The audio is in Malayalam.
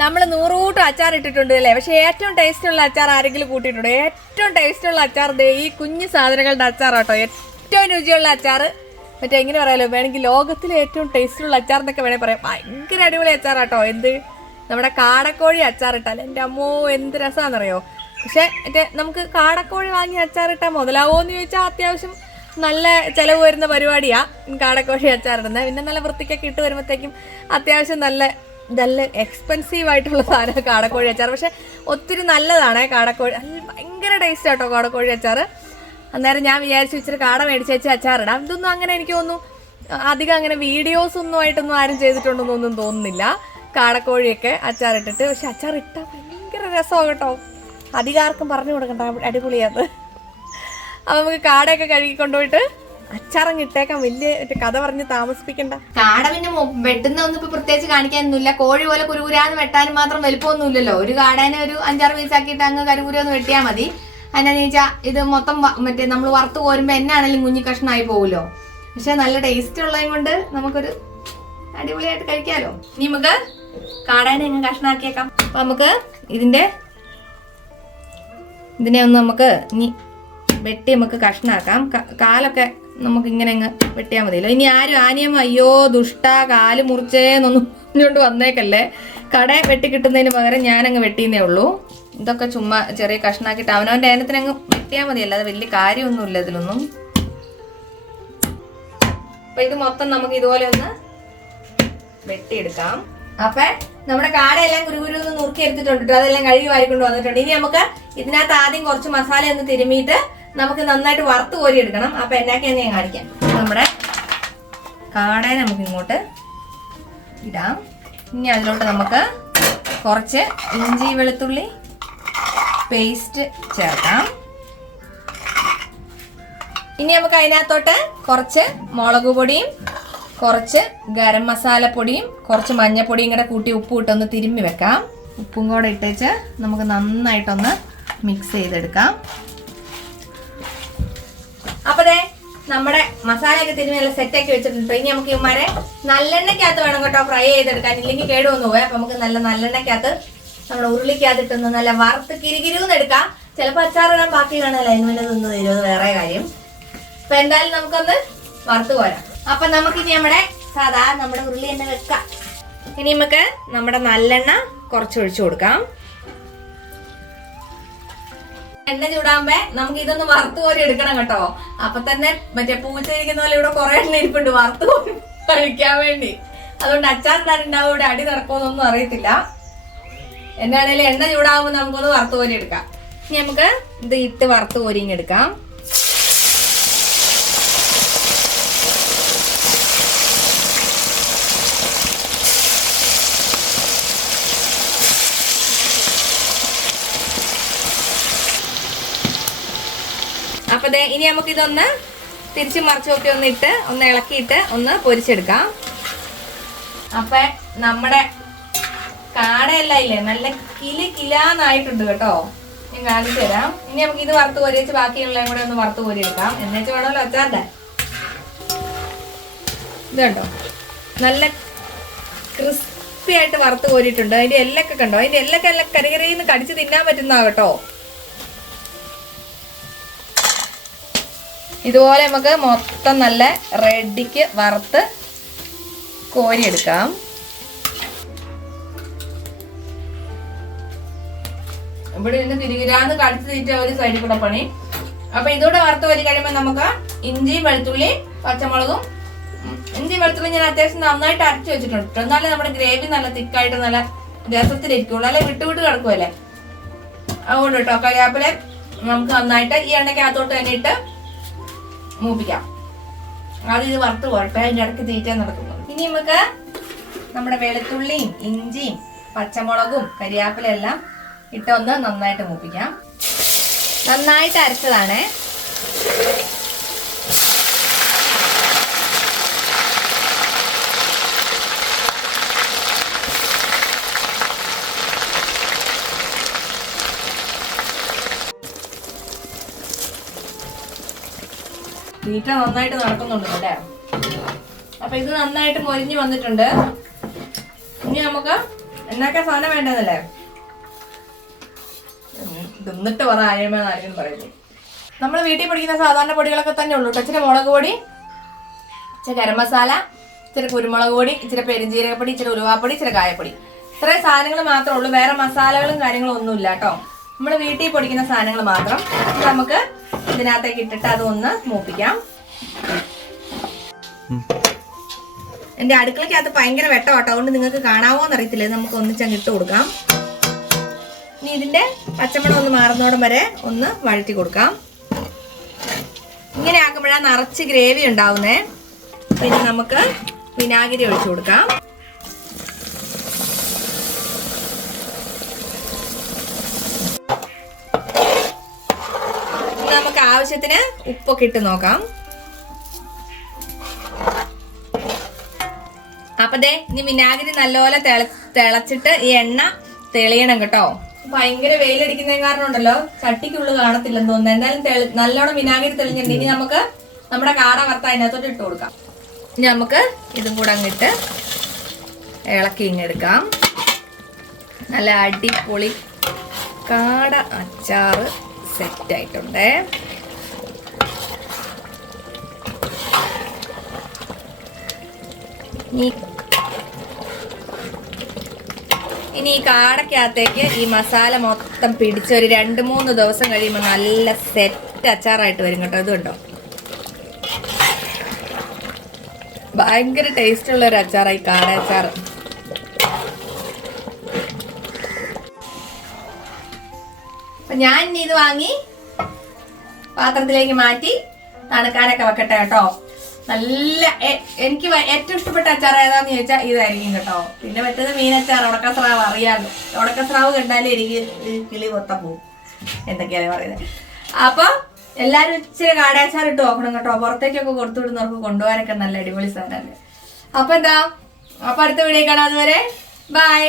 നമ്മൾ നൂറുകൂട്ടം അച്ചാർ ഇട്ടിട്ടുണ്ട് അല്ലേ? പക്ഷേ ഏറ്റവും ടേസ്റ്റ് ഉള്ള അച്ചാർ ആരെങ്കിലും കൂട്ടിയിട്ടുണ്ടോ? ഏറ്റവും ടേസ്റ്റ് ഉള്ള അച്ചാർ ദേ ഈ കുഞ്ഞു സാധനങ്ങളുടെ അച്ചാർ കേട്ടോ ഏറ്റവും രുചിയുള്ള അച്ചാർ. മറ്റേ എങ്ങനെ പറയാലോ? വേണമെങ്കിൽ ലോകത്തിലെ ഏറ്റവും ടേസ്റ്റ് ഉള്ള അച്ചാർ എന്നൊക്കെ വേണേൽ പറയാം. ഭയങ്കര അടിപൊളി അച്ചാർ കേട്ടോ എന്ത്? നമ്മുടെ കാടക്കോഴി അച്ചാർ ഇട്ടാൽ. എന്റെ അമ്മോ എന്ത് രസമാണെന്നറിയോ പക്ഷേ മറ്റേ നമുക്ക് കാടക്കോഴി വാങ്ങി അച്ചാർ ഇട്ടാൽ മുതലാവോ എന്ന് ചോദിച്ചാൽ അത്യാവശ്യം നല്ല ചിലവ് വരുന്ന പരിപാടിയാണ് കാടക്കോഴി അച്ചാർ ഇടുന്നത്. പിന്നെ നല്ല വൃത്തിക്കൊക്കെ ഇട്ട് വരുമ്പോഴത്തേക്കും അത്യാവശ്യം നല്ല നല്ല എക്സ്പെൻസീവ് ആയിട്ടുള്ള സാധനമാണ് കാടക്കോഴി അച്ചാർ. പക്ഷെ ഒത്തിരി നല്ലതാണ് കാടക്കോഴി. ഭയങ്കര ടേസ്റ്റ് ആട്ടോ കാടക്കോഴി അച്ചാർ. അന്നേരം ഞാൻ വിചാരിച്ചു ഇച്ചിരി കാട മേടിച്ച് വെച്ച് അച്ചാറിടാം ഇതൊന്നും അങ്ങനെ എനിക്ക് തോന്നുന്നു അധികം അങ്ങനെ വീഡിയോസ് ഒന്നും ആയിട്ടൊന്നും ആരും ചെയ്തിട്ടുണ്ടെന്നൊന്നും തോന്നുന്നില്ല. കാടക്കോഴിയൊക്കെ അച്ചാറിട്ടിട്ട് പക്ഷെ അച്ചാർ ഇട്ടാൽ ഭയങ്കര രസമാണ് കേട്ടോ. അധികം ആർക്കും പറഞ്ഞു കൊടുക്കണ്ട അടിപൊളിയത് അപ്പം നമുക്ക് കാടയൊക്കെ കഴുകി കൊണ്ടുപോയിട്ട് അച്ചാറങ്ങ് ഇട്ടേക്കാൻ വലിയ കഥ പറഞ്ഞ് താമസിപ്പിക്കണ്ട. കാട പിന്നെ വെട്ടുന്ന ഒന്നും ഇപ്പൊ പ്രത്യേകിച്ച് കാണിക്കാനൊന്നുമില്ല. കോഴി പോലെ കുരുകുരാന്ന് വെട്ടാനും മാത്രം വലിപ്പമൊന്നുമില്ലല്ലോ. ഒരു കാടാനെ ഒരു അഞ്ചാറ് പീസാക്കിയിട്ട് അങ്ങ് കരുകുര ഒന്ന് വെട്ടിയാൽ മതി അതിനാന്ന് ചോദിച്ചാൽ ഇത് മൊത്തം മറ്റേ നമ്മൾ വറുത്ത് കോരുമ്പോൾ എന്നാണെങ്കിലും കുഞ്ഞു കഷ്ണമായി പോകുമല്ലോ പക്ഷെ നല്ല ടേസ്റ്റ് ഉള്ളതും കൊണ്ട് നമുക്കൊരു അടിപൊളിയായിട്ട് കഴിക്കാലോ. ഇനി നമുക്ക് കാടാനെ അങ്ങ് കഷ്ണാക്കിയേക്കാം. അപ്പൊ നമുക്ക് ഇതിന്റെ ഇതിനെ ഒന്ന് നമുക്ക് വെട്ടി നമുക്ക് കഷ്ണാക്കാം. കാലൊക്കെ നമുക്ക് ഇങ്ങനെ അങ്ങ് വെട്ടിയാൽ മതിയല്ലോ. ഇനി ആരും ആനിയം അയ്യോ ദുഷ്ട കാൽ മുറിച്ചേന്നൊന്നും ഇങ്ങോട്ട് വന്നേക്കല്ലേ. കട വെട്ടി കിട്ടുന്നതിന് പകരം ഞാനങ്ങ് വെട്ടിയെന്നേ ഉള്ളൂ. ഇതൊക്കെ ചുമ്മാ ചെറിയ കഷ്ണാക്കിയിട്ട് അവനവന്റെ ഏനത്തിന് അങ്ങ് വെട്ടിയാൽ മതി വലിയ കാര്യമൊന്നുമില്ല ഇതിലൊന്നും. അപ്പൊ ഇത് മൊത്തം നമുക്ക് ഇതുപോലെ ഒന്ന് വെട്ടിയെടുക്കാം. അപ്പൊ നമ്മുടെ കാടയെല്ലാം കുരുകുരു ഒന്ന് നുറുക്കി എടുത്തിട്ടുണ്ട് അതെല്ലാം കഴുകി വാരിക്കൊണ്ട് വന്നിട്ടുണ്ട്. ഇനി നമുക്ക് ഇതിനകത്ത് ആദ്യം കുറച്ച് മസാല ഒന്ന് തിരുമിയിട്ട് നമുക്ക് നന്നായിട്ട് വറുത്ത് കോരി എടുക്കണം. അപ്പൊ എന്നാക്കി ഞാൻ കാണിക്കാം. നമ്മുടെ കാടയെ നമുക്ക് ഇങ്ങോട്ട് ഇടാം. ഇനി അതിലോട്ട് നമുക്ക് കുറച്ച് ഇഞ്ചി വെളുത്തുള്ളി പേസ്റ്റ് ചേർക്കാം. ഇനി നമുക്ക് അതിനകത്തോട്ട് കുറച്ച് മുളക് പൊടിയും കുറച്ച് ഗരം മസാല പൊടിയും കുറച്ച് മഞ്ഞപ്പൊടിയും കൂടെ കൂട്ടി ഉപ്പ് ഇട്ടൊന്ന് തിരുമ്മി വെക്കാം. ഉപ്പും കൂടെ ഇട്ടേച്ച് നമുക്ക് നന്നായിട്ടൊന്ന് മിക്സ് ചെയ്തെടുക്കാം. അപ്പൊ ദേ നമ്മുടെ മസാലയൊക്കെ സെറ്റ് ആക്കി വെച്ചിട്ടുണ്ട്. ഇനി നമുക്ക് ഇവന്മാരെ നല്ലെണ്ണയ്ക്കകത്ത് വേണം കേട്ടോ ഫ്രൈ ചെയ്തെടുക്കാൻ. ഇല്ലെങ്കിൽ കേടുവന്നു പോയി. അപ്പൊ നമുക്ക് നല്ല നല്ലെണ്ണയ്ക്കകത്ത് നമ്മുടെ ഉരുളിക്കകത്തിട്ടൊന്ന് നല്ല വറുത്ത് കിരികിരിന്ന് എടുക്കാം. ചിലപ്പോൾ അച്ചാറിടാൻ ബാക്കി കാണാനല്ല അതിന് മുന്നേ നിന്ന് തരും. വേറെ കാര്യം. അപ്പൊ എന്തായാലും നമുക്കൊന്ന് വറുത്ത് പോരാം. അപ്പൊ നമുക്കിനി നമ്മുടെ സാധാ നമ്മുടെ ഉരുളി തന്നെ വെക്കാം. ഇനി നമുക്ക് നമ്മുടെ നല്ലെണ്ണ കുറച്ച് ഒഴിച്ചു കൊടുക്കാം. എണ്ണ ചൂടാകുമ്പോ നമുക്ക് ഇതൊന്ന് വറുത്ത് കോരി എടുക്കണം കേട്ടോ. അപ്പൊ തന്നെ മറ്റേ പൂച്ചയിരിക്കുന്ന പോലെ ഇവിടെ കുറെ എണ്ണ ഇരിപ്പുണ്ട് വറുത്ത് കോരി കഴിക്കാൻ വേണ്ടി. അതുകൊണ്ട് അച്ചാറിടാനുണ്ടാവും ഇവിടെ അടി നടക്കുമെന്നൊന്നും അറിയത്തില്ല. എന്നാണേലും എണ്ണ ചൂടാകുമ്പോൾ നമുക്കൊന്ന് വറുത്ത് കോരി എടുക്കാം. ഇനി നമുക്ക് ഇത് ഇട്ട് വറുത്ത് കോരിങ് ദേ ഇനി നമുക്ക് ഇതൊന്ന് തിരിച്ച് മറിച്ച് നോക്കി ഒന്ന് ഇട്ട് ഒന്ന് ഇളക്കിയിട്ട് ഒന്ന് പൊരിച്ചെടുക്കാം. അപ്പൊ നമ്മുടെ കാടയെല്ലാം ഇല്ലേ? നല്ല കിലി കിലാന്നായിട്ടുണ്ട് കേട്ടോ. ഞാൻ കാണിച്ചു തരാം. ഇനി നമുക്ക് ഇത് വറുത്ത് കോരി വെച്ച് ബാക്കിയുള്ളതും കൂടെ ഒന്ന് വറുത്ത് കോരി എടുക്കാം എന്നുവെച്ച് വേണമല്ലോ അച്ചാറിന്റെ ഇത് കണ്ടോ? നല്ല ക്രിസ്പി ആയിട്ട് വറുത്ത് കോരിയിട്ടുണ്ട്. അതിന്റെ എല്ലൊക്കെ കണ്ടോ? അതിന്റെ എല്ലൊക്കെ എല്ലാം കരികറിന്ന് കടിച്ച് തിന്നാൻ പറ്റുന്നതാ കേട്ടോ. ഇതുപോലെ നമുക്ക് മൊത്തം നല്ല റെഡിക്ക് വറുത്ത് കോരിയെടുക്കാം. ഇവിടെ നിന്ന് തിരികിരാന്ന് കടിച്ചു തീറ്റ ഒരു സൈഡിൽ കൂടെ പണി. അപ്പൊ ഇതോടെ വറുത്ത് വരി കഴിയുമ്പോൾ നമുക്ക് ഇഞ്ചിയും വെളുത്തുള്ളി പച്ചമുളകും ഇഞ്ചി വെളുത്തുള്ളി ഞാൻ അത്യാവശ്യം നന്നായിട്ട് അരച്ചു വെച്ചിട്ടുണ്ട്. എന്നാലും നമ്മുടെ ഗ്രേവി നല്ല തിക്കായിട്ട് നല്ല രസത്തിലിരിക്കുള്ളൂ. അല്ലെ? വിട്ട് വിട്ട് കിടക്കുമല്ലേ അതുകൊണ്ട് കേട്ടോ കറിവേപ്പില നമുക്ക് നന്നായിട്ട് ഈ എണ്ണയ്ക്കകത്തോട്ട് തന്നെ ഇട്ട് മൂപ്പിക്കാം. ആദ്യം ഇത് വറുത്ത് പോരട്ടെ. അതിന്റെ ഇടയ്ക്ക് തീറ്റ നടക്കുന്നു ഇനി നമുക്ക് നമ്മുടെ വെളുത്തുള്ളിയും ഇഞ്ചിയും പച്ചമുളകും കരിയാപ്പില എല്ലാം ഇട്ടൊന്ന് നന്നായിട്ട് മൂപ്പിക്കാം. നന്നായിട്ട് അരച്ചതാണേ. തീറ്റ നന്നായിട്ട് നടക്കുന്നുണ്ട് അല്ലേ? അപ്പൊ ഇത് നന്നായിട്ട് മൊരിഞ്ഞു വന്നിട്ടുണ്ട്. ഇനി നമുക്ക് എന്നൊക്കെ സാധനം വേണ്ടതല്ലേ തിന്നിട്ട് പറ ആയമേ ആരും പറയുന്നു നമ്മൾ വീട്ടിൽ പൊടിക്കുന്ന സാധാരണ പൊടികളൊക്കെ തന്നെ ഉള്ളൂ ഇച്ചിരി മുളക് പൊടി ഇച്ചിരി ഗരം മസാല ഇച്ചിരി കുരുമുളക് പൊടി ഇച്ചിരി പെരിഞ്ജീരകപ്പൊടി ഇച്ചിരി ഉലുവാപ്പൊടി ഇച്ചിരി കായപ്പൊടി. ഇത്രയും സാധനങ്ങൾ മാത്രമേ ഉള്ളൂ. വേറെ മസാലകളും കാര്യങ്ങളും ഒന്നും ഇല്ല കേട്ടോ. നമ്മൾ വീട്ടിൽ പൊടിക്കുന്ന സാധനങ്ങൾ മാത്രം നമുക്ക് ഇതിനകത്തേക്ക് ഇട്ടിട്ട് അതൊന്ന് മൂപ്പിക്കാം. എന്റെ അടുക്കളയ്ക്കകത്ത് ഭയങ്കര വെട്ടം കേട്ടോ അതുകൊണ്ട് നിങ്ങൾക്ക് കാണാവോ എന്നറിയത്തില്ല നമുക്ക് ഒന്നിച്ചങ്ങ് ഇട്ട് കൊടുക്കാം. ഇനി ഇതിന്റെ പച്ചമണം ഒന്ന് മാറുന്നോടം വരെ ഒന്ന് വഴറ്റി കൊടുക്കാം. ഇങ്ങനെ ആക്കുമ്പോഴാണ് നിറച്ച് ഗ്രേവി ഉണ്ടാവുന്നേ. പിന്നെ നമുക്ക് വിനാഗിരി ഒഴിച്ചു കൊടുക്കാം ഇനി നമുക്ക് ആവശ്യത്തിന് ഉപ്പൊക്കെ ഇട്ട് നോക്കാം. അപ്പൊ ദേ ഇനി വിനാഗിരി നല്ലപോലെ തിള- തിളച്ചിട്ട് ഈ എണ്ണ തെളിയണം കേട്ടോ. ഭയങ്കര വെയിലടിക്കുന്ന കാരണം ഉണ്ടല്ലോ. ചട്ടിക്കുള്ളിൽ കാണത്തില്ലെന്ന് തോന്നുന്നു. എന്തായാലും നല്ലോണം വിനാഗിരി തെളിഞ്ഞിട്ടുണ്ട്. ഇനി നമുക്ക് നമ്മുടെ കാട വറുത്ത അതിനകത്തോട്ട് ഇട്ട് കൊടുക്കാം. ഇനി നമുക്ക് ഇതും കൂടെ അങ്ങിട്ട് ഇളക്കി ഇങ്ങെടുക്കാം നല്ല അടിപൊളി കാട അച്ചാറ് സെറ്റ് ഇനി ഈ കാടക്കകത്തേക്ക് ഈ മസാല മൊത്തം പിടിച്ച് ഒരു രണ്ട് മൂന്ന് ദിവസം കഴിയുമ്പോൾ നല്ല സെറ്റ് അച്ചാറായിട്ട് വരും കേട്ടോ. ഇതുണ്ടോ ഭയങ്കര ടേസ്റ്റ് ഉള്ള ഒരു അച്ചാറായി കാട അപ്പൊ ഞാൻ ഇനി ഇത് വാങ്ങി പാത്രത്തിലേക്ക് മാറ്റി തണുക്കാനൊക്കെ വെക്കട്ടെ കേട്ടോ. നല്ല എനിക്ക് ഏറ്റവും ഇഷ്ടപ്പെട്ട അച്ചാർ ഏതാന്ന് ചോദിച്ചാൽ ഇതായിരിക്കും കേട്ടോ. പിന്നെ മറ്റേത് മീനച്ചാർ ഉടക്കസ്രാവ് അറിയാമല്ലോ ഉടക്കസ്രാവ് കണ്ടാലേ എനിക്ക് കിളി പൊത്ത പോവും. എന്തൊക്കെയാണ് പറയുന്നത് അപ്പൊ എല്ലാരും ഇച്ചിരി കാടാച്ചാർ ഇട്ട് നോക്കണം കേട്ടോ. പുറത്തേക്കൊക്കെ കൊടുത്തു വിടുന്നവർക്ക് കൊണ്ടുപോകാനൊക്കെ നല്ല അടിപൊളി സാധനമല്ലേ അപ്പൊ എന്താ? അപ്പൊ അടുത്ത വീഡിയോ കാണാം അതുവരെ. ബൈ